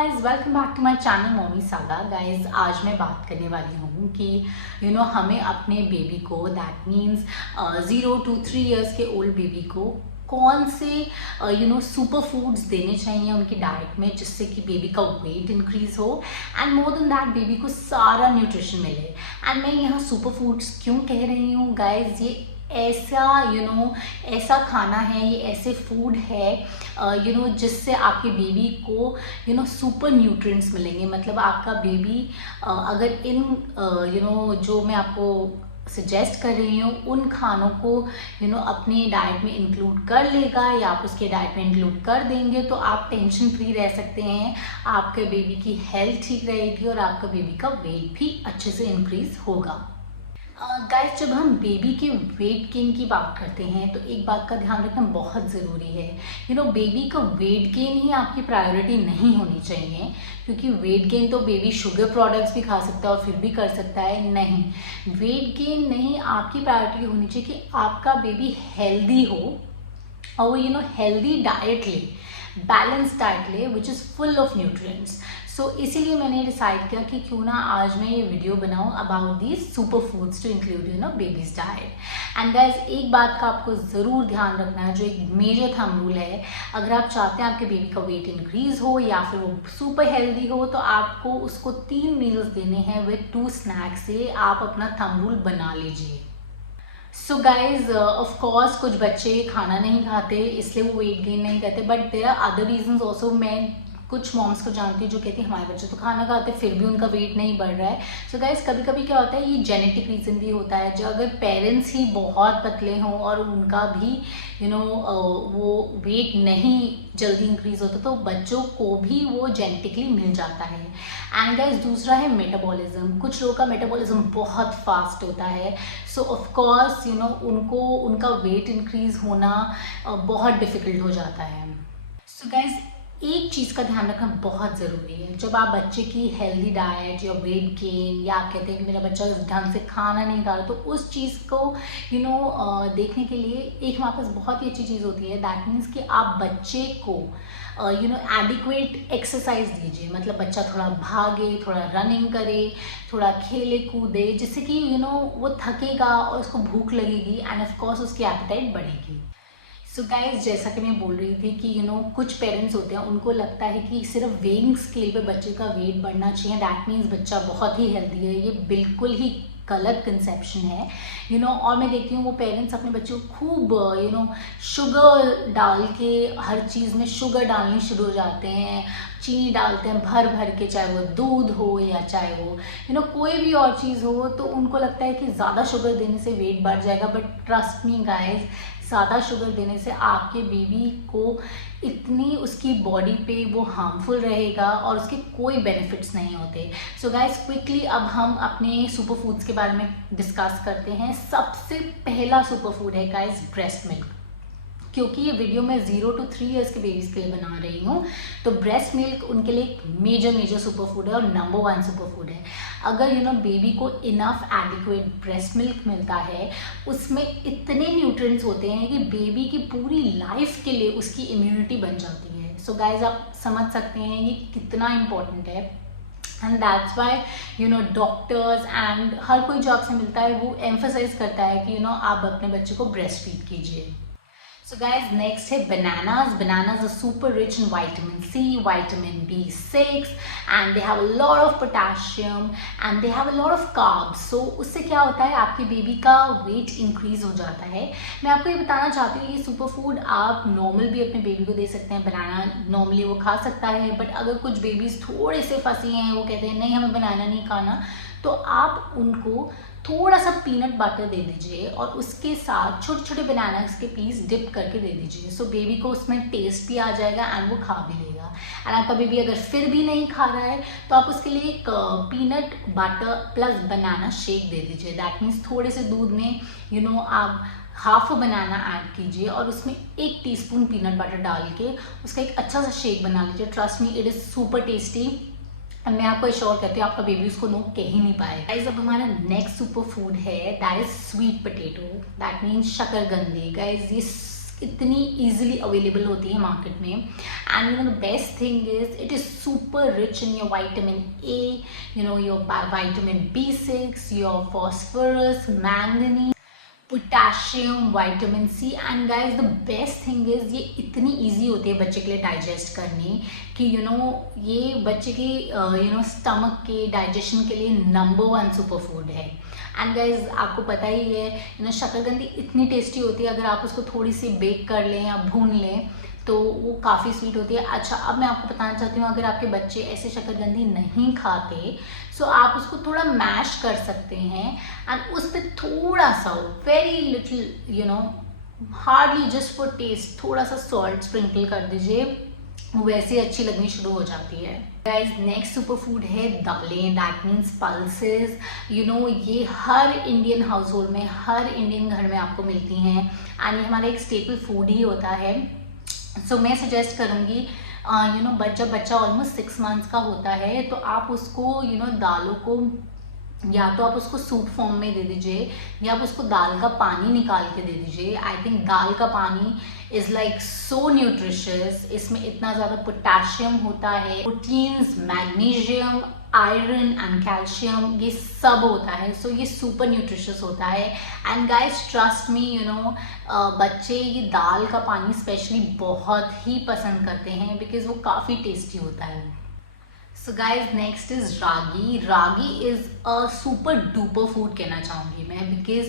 Guys, welcome back to my channel mommy saga. Guys, आज मैं बात करने वाली हूँ कि हमें अपने बेबी को, दैट मीन्स 0 to 3 years के ओल्ड बेबी को कौन से सुपर फूड्स देने चाहिए उनकी डाइट में, जिससे कि बेबी का वेट इंक्रीज हो and more than that baby को सारा न्यूट्रिशन मिले। एंड मैं यहाँ सुपर फूड्स क्यों कह रही हूँ गाइज, ये ऐसा ऐसा खाना है, ये ऐसे फूड है जिससे आपके बेबी को सुपर न्यूट्रिएंट्स मिलेंगे। मतलब आपका बेबी अगर इन जो मैं आपको सजेस्ट कर रही हूँ उन खानों को अपनी डाइट में इंक्लूड कर लेगा या आप उसके डाइट में इंक्लूड कर देंगे, तो आप टेंशन फ्री रह सकते हैं। आपके बेबी की हेल्थ ठीक रहेगी और आपका बेबी का वेट भी अच्छे से इंक्रीज होगा। गाइस, जब हम बेबी के वेट गेन की बात करते हैं तो एक बात का ध्यान रखना बहुत ज़रूरी है। बेबी का वेट गेन ही आपकी प्रायोरिटी नहीं होनी चाहिए, क्योंकि वेट गेन तो बेबी शुगर प्रोडक्ट्स भी खा सकता है और फिर भी कर सकता है। नहीं, वेट गेन नहीं, आपकी प्रायोरिटी होनी चाहिए कि आपका बेबी हेल्दी हो और वो हेल्दी डाइट ले, बैलेंस डाइट ले which is full of nutrients. So इसीलिए मैंने डिसाइड किया कि क्यों ना आज मैं ये वीडियो बनाऊं about these super foods to include babies diet. And guys, एक बात का आपको ज़रूर ध्यान रखना है, जो एक मेजर थंब रूल है, अगर आप चाहते हैं आपके बेबी का वेट इंक्रीज हो या फिर वो सुपर हेल्दी हो, तो आपको उसको 3 मील्स देने हैं विद 2 स्नैक्स से आप अपना थंब रूल बना लीजिए। सो गाइज, ऑफ कोर्स कुछ बच्चे खाना नहीं खाते इसलिए वो वेट गेन नहीं करते, but there are other reasons also. मैं कुछ मॉम्स को जानती हूँ जो कहती है हमारे बच्चे तो खाना खाते फिर भी उनका वेट नहीं बढ़ रहा है। सो गाइज, कभी कभी क्या होता है, ये जेनेटिक रीज़न भी होता है। जो अगर पेरेंट्स ही बहुत पतले हों और उनका भी वो वेट नहीं जल्दी इंक्रीज होता, तो बच्चों को भी वो जेनेटिकली मिल जाता है। एंड गाइज, दूसरा है मेटाबॉलिज्म। कुछ लोगों का मेटाबॉलिज्म बहुत फास्ट होता है, सो ऑफ कोर्स उनको उनका वेट इंक्रीज होना बहुत डिफिकल्ट हो जाता है। सो गाइज, एक चीज़ का ध्यान रखना बहुत ज़रूरी है। जब आप बच्चे की हेल्दी डाइट या वेट गेन, या आप कहते हैं कि मेरा बच्चा ढंग से खाना नहीं खा रहा, तो उस चीज़ को देखने के लिए एक हमारे पास बहुत ही अच्छी चीज़ होती है। दैट मीन्स कि आप बच्चे को एडिक्वेट एक्सरसाइज दीजिए। मतलब बच्चा थोड़ा भागे, थोड़ा रनिंग करे, थोड़ा खेले कूदे, जिससे कि वो थकेगा और उसको भूख लगेगी एंड ऑफ कोर्स उसकी एपेटाइट बढ़ेगी। सो गाइज, जैसा कि मैं बोल रही थी कि कुछ पेरेंट्स होते हैं, उनको लगता है कि सिर्फ वेइंग स्केल पे बच्चे का वेट बढ़ना चाहिए, दैट मीन्स बच्चा बहुत ही हेल्दी है। ये बिल्कुल ही गलत कंसेप्शन है। और मैं देखती हूँ वो पेरेंट्स अपने बच्चों को खूब शुगर डाल के, हर चीज़ में शुगर डालनी शुरू हो जाते हैं, चीनी डालते हैं भर भर के, चाहे वो दूध हो या चाहे वो कोई भी और चीज़ हो, तो उनको लगता है कि ज़्यादा शुगर देने से वेट बढ़ जाएगा। बट ट्रस्ट मी गाइज, ज़्यादा शुगर देने से आपके बेबी को इतनी उसकी बॉडी पे वो हार्मफुल रहेगा और उसके कोई बेनिफिट्स नहीं होते। सो गाइज, क्विकली अब हम अपने सुपर फूड्स के बारे में डिस्कस करते हैं। सबसे पहला सुपर फूड है गाइज ब्रेस्ट मिल्क। क्योंकि ये वीडियो मैं 0 to 3 years के बेबीज़ के लिए बना रही हूँ, तो ब्रेस्ट मिल्क उनके लिए एक मेजर सुपर फूड है और नंबर 1 सुपर फूड है। अगर बेबी को इनफ एडिक्वेट ब्रेस्ट मिल्क मिलता है, उसमें इतने न्यूट्रिएंट्स होते हैं कि बेबी की पूरी लाइफ के लिए उसकी इम्यूनिटी बन जाती है। सो गाइज, आप समझ सकते हैं ये कितना इम्पोर्टेंट है। And that's why doctors and हर कोई जो आपसे मिलता है वो एम्फसाइज करता है कि आप अपने बच्चे को ब्रेस्ट फीड कीजिए। So guys, next है bananas. Bananas are super rich in vitamin C, vitamin B6, and they have a lot of potassium and they have a lot of carbs. So उससे क्या होता है, आपके बेबी का weight increase हो जाता है। मैं आपको ये बताना चाहती हूँ, ये सुपर फूड आप नॉर्मल भी अपने बेबी को दे सकते हैं। बनाना नॉर्मली वो खा सकता है, बट अगर कुछ बेबीज थोड़े से फंसी हैं, वो कहते हैं नहीं हमें बनाना नहीं खाना, तो आप उनको थोड़ा सा पीनट बटर दे दीजिए और उसके साथ छोटे छोटे बनानास के पीस डिप करके दे दीजिए। सो बेबी को उसमें टेस्ट भी आ जाएगा एंड वो खा भी लेगा। एंड आपका बेबी अगर फिर भी नहीं खा रहा है, तो आप उसके लिए एक peanut butter plus banana shake दे दीजिए। दैट मीन्स थोड़े से दूध में आप हाफ बनाना ऐड कीजिए और उसमें 1 टीस्पून पीनट बटर डाल के उसका एक अच्छा सा शेक बना लीजिए। Trust me, it is super tasty. मैं आपको एश्योर करती हूँ आपका बेबी उसको नो कह ही नहीं पाएगा। गाइस, अब हमारा नेक्स्ट सुपर फूड है, that is sweet potato, that means शकरकंदी। गाइस, ये इतनी ईजिली अवेलेबल होती है मार्केट में। And the best thing is it is super rich in your vitamin A, your vitamin B6, your phosphorus, manganese, potassium, vitamin C. And guys the best thing is ये इतनी easy होती है बच्चे के लिए डाइजेस्ट करनी कि ये बच्चे के स्टमक के डाइजेशन के लिए नंबर 1 सुपर फूड है। एंड गाइज आपको पता ही है शकरकंदी इतनी टेस्टी होती है, अगर आप उसको थोड़ी सी बेक कर लें या भून लें तो वो काफ़ी स्वीट होती है। अच्छा, अब मैं आपको बताना चाहती हूँ, अगर आपके बच्चे ऐसे शकरकंदी नहीं खाते सो आप उसको थोड़ा मैश कर सकते हैं एंड उस पर थोड़ा सा very little hardly just for taste थोड़ा सा सॉल्ट स्प्रिंकल कर दीजिए, वो वैसे अच्छी लगनी शुरू हो जाती है। गाइज नेक्स्ट सुपर फूड है दालें, दैट मीन्स पल्सेस। ये हर इंडियन हाउस होल्ड में, हर इंडियन घर में आपको मिलती हैं एंड ये हमारा एक स्टेपल फूड ही होता है। सो मैं सजेस्ट करूँगी जब बच्चा ऑलमोस्ट 6 मंथ्स का होता है तो आप उसको दालों को या तो आप उसको सूप फॉर्म में दे दीजिए या आप उसको दाल का पानी निकाल के दे दीजिए। आई थिंक दाल का पानी इज़ लाइक सो न्यूट्रिशियस, इसमें इतना ज़्यादा पोटेशियम होता है, proteins, magnesium, iron and calcium, ये सब होता है। सो ये सुपर न्यूट्रिशियस होता है। एंड गाइस ट्रस्ट मी बच्चे ये दाल का पानी स्पेशली बहुत ही पसंद करते हैं बिकॉज वो काफ़ी टेस्टी होता है। So guys next is ragi. Ragi is a super duper food कहना चाहूँगी मैं because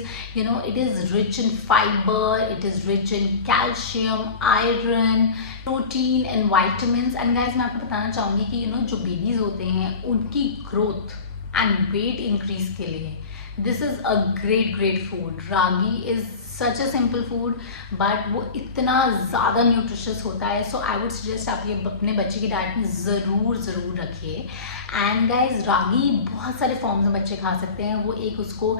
it is rich in fibre, it is rich in calcium, iron, protein and vitamin. And guys मैं आपको बताना चाहूँगी कि जो बेबीज होते हैं उनकी ग्रोथ एंड वेट इंक्रीज के लिए this is a great food. Ragi is such a simple food but वो इतना ज़्यादा न्यूट्रिशियस होता है। सो आई वुड सजेस्ट आप ये अपने बच्चे की डाइट में ज़रूर रखिए। एंड गाइज रागी बहुत सारे फॉर्म्स में बच्चे खा सकते हैं। वो एक उसको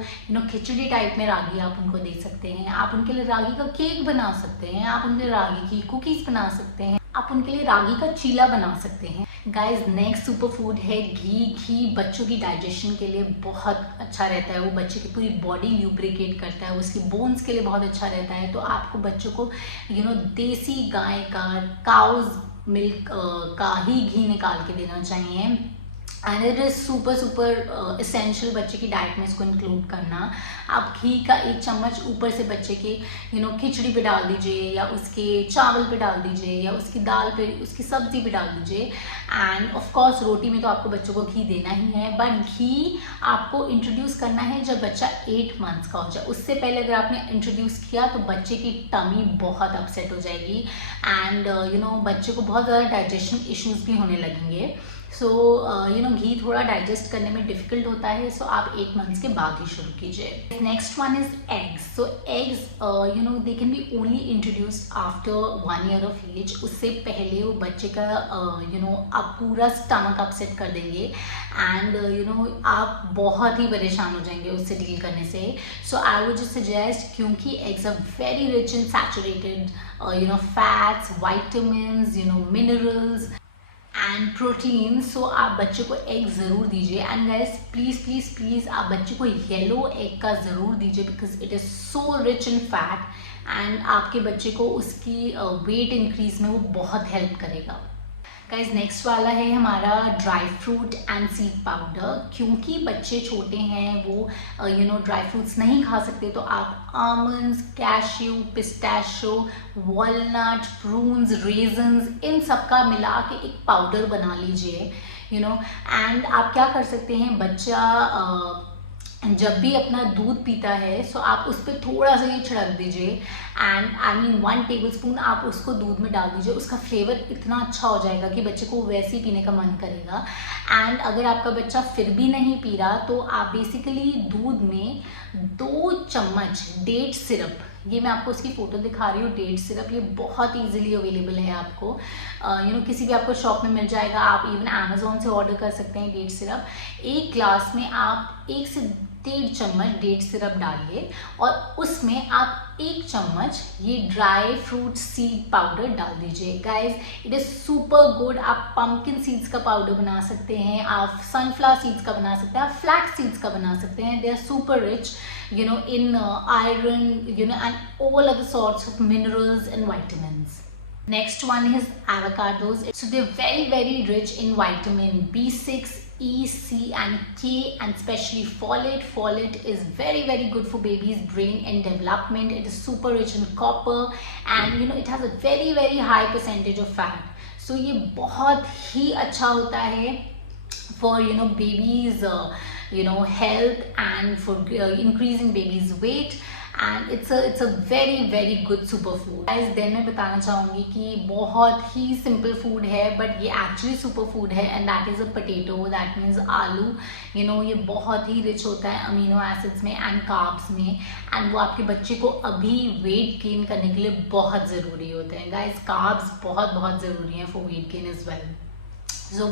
खिचड़ी टाइप में रागी आप उनको दे सकते हैं, आप उनके लिए रागी का केक बना सकते हैं, आप उनके लिए रागी की कुकीज़ बना सकते हैं, आप उनके लिए रागी का चीला बना सकते हैं। गाइज नेक्स्ट सुपर फूड है घी। घी बच्चों की डाइजेशन के लिए बहुत अच्छा रहता है, वो बच्चे की पूरी बॉडी ल्यूब्रिकेट करता है, वो उसकी बोन्स के लिए बहुत अच्छा रहता है। तो आपको बच्चों को देसी गाय का काउज मिल्क का ही घी निकाल के देना चाहिए। And it is super essential बच्चे की डाइट में इसको इंक्लूड करना। आप घी का 1 चम्मच ऊपर से बच्चे के खिचड़ी पे डाल दीजिए या उसके चावल पे डाल दीजिए या उसकी दाल पे, उसकी सब्जी पे डाल दीजिए। एंड ऑफ कोर्स रोटी में तो आपको बच्चों को घी देना ही है, बट घी आपको इंट्रोड्यूस करना है जब बच्चा 8 मंथ्स का हो जाए। उससे पहले अगर आपने इंट्रोड्यूस किया तो बच्चे की टमी बहुत अपसेट हो जाएगी एंड बच्चे को बहुत ज़्यादा डाइजेशन इश्यूज भी होने लगेंगे। सो घी थोड़ा डाइजेस्ट करने में डिफिकल्ट होता है, सो आप 8 मंथ्स के बाद ही शुरू कीजिए। Next one is eggs. So eggs they can be only introduced after 1 year of age. उससे पहले वो बच्चे का आप पूरा स्टमक अपसेट कर देंगे एंड आप बहुत ही परेशान हो जाएंगे उससे डील करने से। So I would just suggest, क्योंकि eggs are very rich in saturated fats, vitamins, minerals and protein. So आप बच्चे को एग ज़रूर दीजिए। एंड गाइस प्लीज़ आप बच्चे को येलो एग का ज़रूर दीजिए because it is so rich in fat and आपके बच्चे को उसकी वेट इंक्रीज में वो बहुत हेल्प करेगा। गाइज नेक्स्ट वाला है हमारा dry fruit and seed powder. क्योंकि बच्चे छोटे हैं वो ड्राई फ्रूट्स नहीं खा सकते, तो आप almonds, cashew, pistachio, walnut, prunes, raisins, इन सब का मिला के एक पाउडर बना लीजिए एंड आप क्या कर सकते हैं, बच्चा जब भी अपना दूध पीता है सो आप उस पर थोड़ा सा ये छिड़क दीजिए एंड आई मीन 1 टेबलस्पून आप उसको दूध में डाल दीजिए। उसका फ्लेवर इतना अच्छा हो जाएगा कि बच्चे को वैसे ही पीने का मन करेगा। एंड अगर आपका बच्चा फिर भी नहीं पी रहा तो आप बेसिकली दूध में 2 चम्मच डेट सिरप, ये मैं आपको उसकी फ़ोटो दिखा रही हूँ, डेट सिरप, ये बहुत ईजिली अवेलेबल है आपको किसी भी आपको शॉप में मिल जाएगा। आप इवन अमेज़ॉन से ऑर्डर कर सकते हैं डेट सिरप। 1 ग्लास में आप 1 से 1.5 चम्मच डेट सिरप डालिए और उसमें आप 1 चम्मच ये ड्राई फ्रूट सीड पाउडर डाल दीजिए। Guys it is super good. आप पम्पकिन सीड्स का पाउडर बना सकते हैं, आप सनफ्लावर सीड्स का बना सकते हैं, आप फ्लैक्स सीड्स का बना सकते हैं। They are super rich in iron, and all other sorts of minerals and vitamins. Next one is avocados. So they're very, very rich in vitamin B6, E, C and K, and especially folate. Folate is very, very good for baby's brain and development. It is super rich in copper, and it has a very, very high percentage of fat. So ये बहुत ही अच्छा होता है for babies health and for increasing baby's weight, and it's a very, very good superfood. guys then मैं बताना चाहूँगी कि बहुत ही simple food है but ये actually superfood है, and that is a potato. that means आलू ये बहुत ही rich होता है अमीनो एसिड्स में and carbs में, and वो आपके बच्चे को अभी weight gain करने के लिए बहुत ज़रूरी होते हैं। guys carbs बहुत बहुत ज़रूरी हैं for weight gain as well.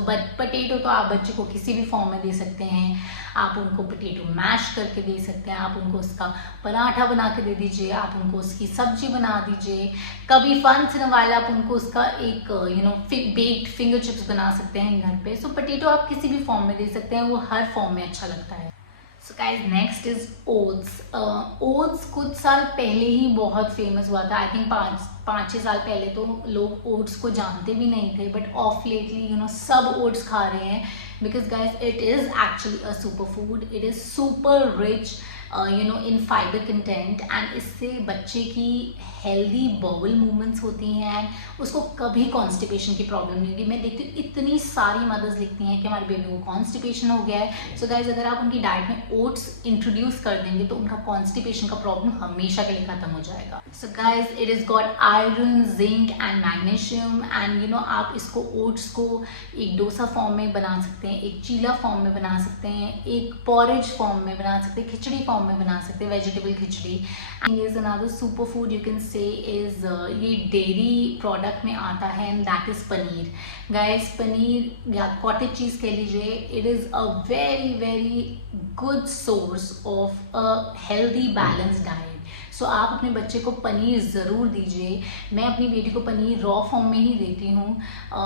But potato तो आप बच्चे को किसी भी फॉर्म में दे सकते हैं। आप उनको पटेटो मैश करके दे सकते हैं, आप उनको उसका पराठा बना के दे दीजिए, आप उनको उसकी सब्जी बना दीजिए। कभी वंस इन अ व्हाइल आप उनको उसका एक बेक्ड फिंगर चिप्स बना सकते हैं घर पे। सो पटेटो आप किसी भी फॉर्म में दे सकते हैं, वो हर फॉर्म में अच्छा लगता है। So guys next is oats. Oats कुछ साल पहले ही बहुत फेमस हुआ था। आई थिंक 5-6 साल पहले तो लोग ओट्स को जानते भी नहीं थे, बट ऑफ लेटली सब ओट्स खा रहे हैं because guys it is actually a super food. It is super rich in fibre content, and इससे बच्चे की हेल्दी बॉबल मूवमेंट्स होती हैं, उसको कभी कॉन्स्टिपेशन की प्रॉब्लम नहीं होगी। मैं देखती हूँ इतनी सारी मदर्स लिखती हैं कि हमारे बेबी को कॉन्स्टिपेशन हो गया है। सो गाइज अगर आप उनकी डाइट में ओट्स इंट्रोड्यूस कर देंगे तो उनका कॉन्स्टिपेशन का प्रॉब्लम हमेशा के लिए खत्म हो जाएगा। So guys it is got iron, zinc and magnesium, and आप इसको ओट्स को एक डोसा फॉर्म में बना सकते हैं, एक चीला फॉर्म में बना सकते हैं, एक पॉरेज फॉर्म में बना सकते हैं, खिचड़ी फॉर्म में बना सकते हैं, vegetable khichdi. And is another super food you can say is ये डेयरी प्रोडक्ट में आता है, and that is paneer. Guys paneer या कॉटेज चीज़ कह लीजिए, it is a very, very good source of a healthy balance diet. So आप अपने बच्चे को पनीर ज़रूर दीजिए। मैं अपनी बेटी को पनीर रॉ फॉर्म में ही देती हूँ।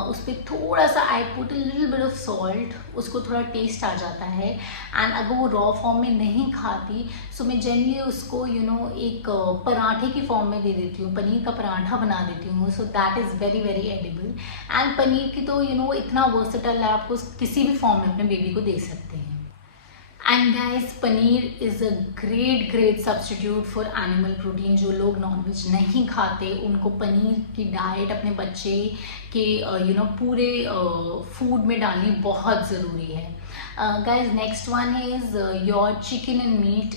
उस पर थोड़ा सा I put a little bit of salt, उसको थोड़ा टेस्ट आ जाता है। एंड अगर वो रॉ फॉर्म में नहीं खाती सो मैं जनरली उसको एक पराठे की फॉर्म में दे देती हूँ, पनीर का पराठा बना देती हूँ। So that is very, very edible. And paneer की तो इतना वर्सेटाइल है, आप किसी भी फॉर्म में अपने बेबी को दे सकते हैं। And guys paneer is a great substitute for animal protein. जो लोग नॉनवेज नहीं खाते उनको पनीर की डाइट अपने बच्चे के पूरे फूड में डालनी बहुत ज़रूरी है। Guys next one is your chicken and meat.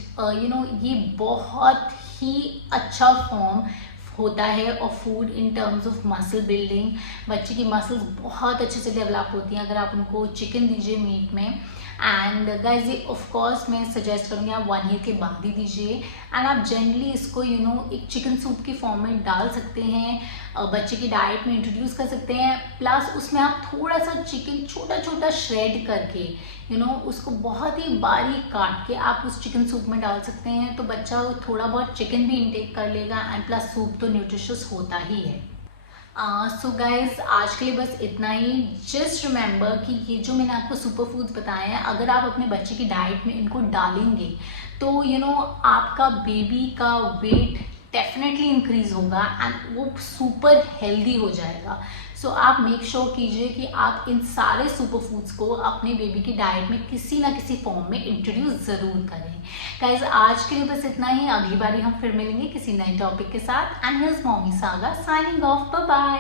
ये बहुत ही अच्छा फॉर्म होता है और food in terms of muscle building. बच्चे की मसल्स बहुत अच्छे से डेवलप होती हैं अगर आप उनको चिकन दीजिए मीट में। एंड गाइस ये ऑफ कोर्स मैं सजेस्ट करूँगी आप 1 ईयर के बाद ही दीजिए। एंड आप जनरली इसको एक चिकन सूप की फॉर्म में डाल सकते हैं, बच्चे की डाइट में इंट्रोड्यूस कर सकते हैं। प्लस उसमें आप थोड़ा सा चिकन छोटा छोटा श्रेड करके उसको बहुत ही बारीक काट के आप उस चिकन सूप में डाल सकते हैं, तो बच्चा थोड़ा बहुत चिकन भी इंटेक कर लेगा, एंड प्लस सूप तो न्यूट्रिशियस होता ही है। सो गाइज आज के लिए बस इतना ही। जस्ट रिमेंबर कि ये जो मैंने आपको सुपर फूड्स बताए हैं, अगर आप अपने बच्चे की डाइट में इनको डालेंगे तो आपका बेबी का वेट डेफिनेटली इंक्रीज होगा एंड वो सुपर हेल्दी हो जाएगा। सो आप मेक श्योर कीजिए कि आप इन सारे सुपर फूड्स को अपने बेबी की डाइट में किसी ना किसी फॉर्म में इंट्रोड्यूस ज़रूर करें। गाइज आज के लिए बस इतना ही। अगली बारी हम फिर मिलेंगे किसी नए टॉपिक के साथ। And here's mommy saga signing off. Bye bye.